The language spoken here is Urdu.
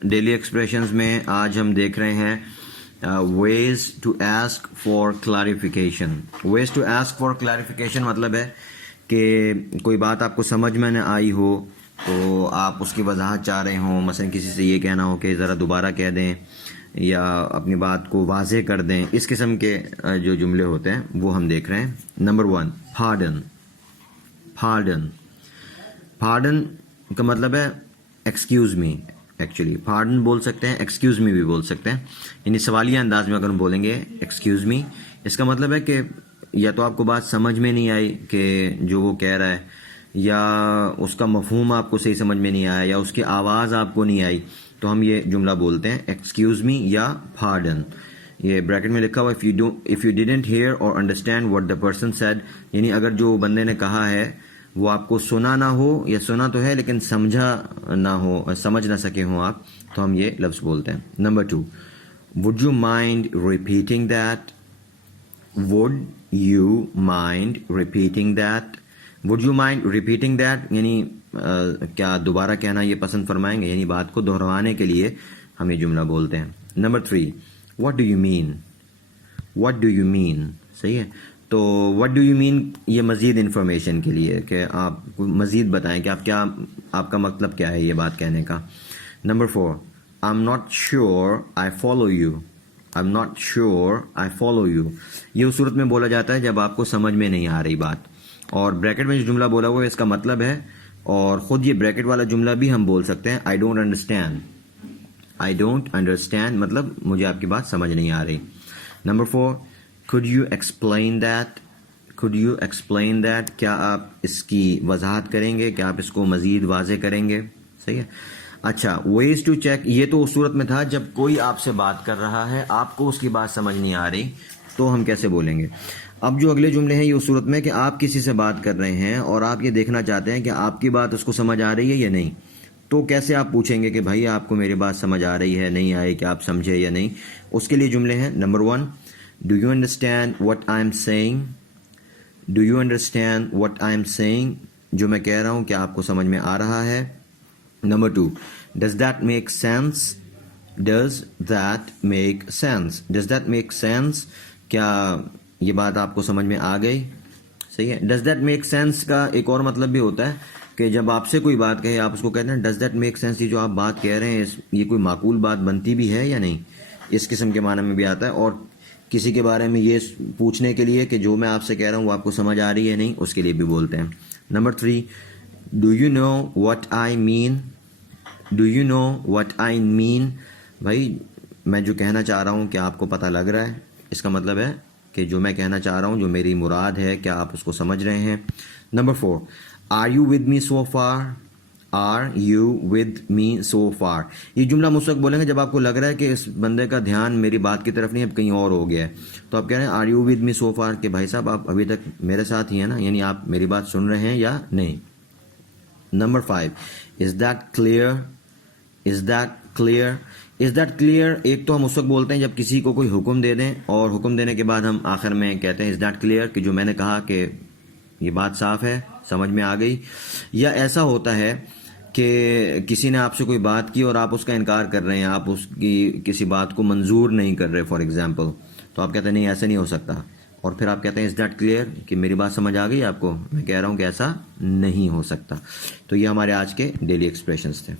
ڈیلی ایکسپریشنز میں آج ہم دیکھ رہے ہیں ways to ask for clarification. Ways to ask for clarification مطلب ہے کہ کوئی بات آپ کو سمجھ میں نہ آئی ہو تو آپ اس کی وضاحت چاہ رہے ہوں. مثلا کسی سے یہ کہنا ہو کہ ذرا دوبارہ کہہ دیں یا اپنی بات کو واضح کر دیں. اس قسم کے جو جملے ہوتے ہیں وہ ہم دیکھ رہے ہیں. Number 1 pardon. پارڈن کا مطلب ہے ایکسکیوز می. ایکچولی پارڈن بول سکتے ہیں, ایکسکیوز می بھی بول سکتے ہیں. یعنی سوالیہ انداز میں اگر ہم بولیں گے ایکسکیوز می, اس کا مطلب ہے کہ یا تو آپ کو بات سمجھ میں نہیں آئی کہ جو وہ کہہ رہا ہے, یا اس کا مفہوم آپ کو صحیح سمجھ میں نہیں آیا, یا اس کی آواز آپ کو نہیں آئی, تو ہم یہ جملہ بولتے ہیں ایکسکیوز می یا پارڈن. یہ بریکٹ میں لکھا ہوا if you didn't hear or understand what the person said, یعنی اگر جو بندے نے کہا ہے وہ آپ کو سنا نہ ہو, یا سنا تو ہے لیکن سمجھا نہ ہو, سمجھ نہ سکے ہوں آپ, تو ہم یہ لفظ بولتے ہیں. Number 2 would you mind repeating that. would you mind repeating that. would you mind repeating that یعنی کیا دوبارہ کہنا یہ پسند فرمائیں گے, یعنی بات کو دہرانے کے لیے ہم یہ جملہ بولتے ہیں. Number 3 what do you mean. what do you mean صحیح ہے. تو what do you mean یہ مزید انفارمیشن کے لیے کہ آپ مزید بتائیں کہ آپ کا مطلب کیا ہے یہ بات کہنے کا. Number 4 I'm not sure I follow you. I'm not sure I follow you یہ اس صورت میں بولا جاتا ہے جب آپ کو سمجھ میں نہیں آ رہی بات, اور بریکٹ میں جو جملہ بولا ہوا ہے اس کا مطلب ہے, اور خود یہ بریکٹ والا جملہ بھی ہم بول سکتے ہیں I don't understand. I don't understand مطلب مجھے آپ کی بات سمجھ نہیں آ رہی. Number 4 could you explain that. could you explain that کیا آپ اس کی وضاحت کریں گے, کیا آپ اس کو مزید واضح کریں گے. صحیح ہے. اچھا, ways to check یہ تو اس صورت میں تھا جب کوئی آپ سے بات کر رہا ہے, آپ کو اس کی بات سمجھ نہیں آ رہی, تو ہم کیسے بولیں گے. اب جو اگلے جملے ہیں یہ اس صورت میں کہ آپ کسی سے بات کر رہے ہیں اور آپ یہ دیکھنا چاہتے ہیں کہ آپ کی بات اس کو سمجھ آ رہی ہے یا نہیں. تو کیسے آپ پوچھیں گے کہ بھائی آپ کو میری بات سمجھ آ رہی ہے, نہیں آئی, کہ آپ سمجھے یا نہیں. اس کے لیے جملے ہیں. Number 1 do you understand what I'm saying. do you understand what I'm saying جو میں کہہ رہا ہوں کیا آپ کو سمجھ میں آ رہا ہے. Number 2 does that make sense. does that make sense. does that make sense کیا یہ بات آپ کو سمجھ میں آ گئی. صحیح ہے. does that make sense کا ایک اور مطلب بھی ہوتا ہے کہ جب آپ سے کوئی بات کہے آپ اس کو کہتے ہیں does that make sense, یہ جو آپ بات کہہ رہے ہیں یہ کوئی معقول بات بنتی بھی ہے یا نہیں. اس قسم کے معنی میں بھی آتا ہے. اور کسی کے بارے میں یہ پوچھنے کے لیے کہ جو میں آپ سے کہہ رہا ہوں وہ آپ کو سمجھ آ رہی ہے نہیں, اس کے لیے بھی بولتے ہیں. Number 3 do you know what I mean. do you know what I mean بھائی میں جو کہنا چاہ رہا ہوں کیا آپ کو پتہ لگ رہا ہے. اس کا مطلب ہے کہ جو میں کہنا چاہ رہا ہوں, جو میری مراد ہے, کیا آپ اس کو سمجھ رہے ہیں. Number 4 are you with me so far. are you with me so far یہ جملہ مجھ وقت بولیں گے جب آپ کو لگ رہا ہے کہ اس بندے کا دھیان میری بات کی طرف نہیں اب کہیں اور ہو گیا ہے, تو آپ کہہ رہے ہیں are you with me so far کہ بھائی صاحب آپ ابھی تک میرے ساتھ ہی ہیں نا, یعنی آپ میری بات سن رہے ہیں یا نہیں. Number 5 is that clear. is that clear. is that clear ایک تو ہم اس وقت بولتے ہیں جب کسی کو کوئی حکم دے دیں, اور حکم دینے کے بعد ہم آخر میں کہتے ہیں is that clear کہ جو میں نے کہا کہ یہ بات صاف ہے, سمجھ میں آ گئی. یا ایسا ہوتا ہے کہ کسی نے آپ سے کوئی بات کی اور آپ اس کا انکار کر رہے ہیں, آپ اس کی کسی بات کو منظور نہیں کر رہے فار ایگزامپل, تو آپ کہتے ہیں نہیں ایسا نہیں ہو سکتا, اور پھر آپ کہتے ہیں از دیٹ کلیئر کہ میری بات سمجھ آ گئی آپ کو, میں کہہ رہا ہوں کہ ایسا نہیں ہو سکتا. تو یہ ہمارے آج کے ڈیلی ایکسپریشنز تھے.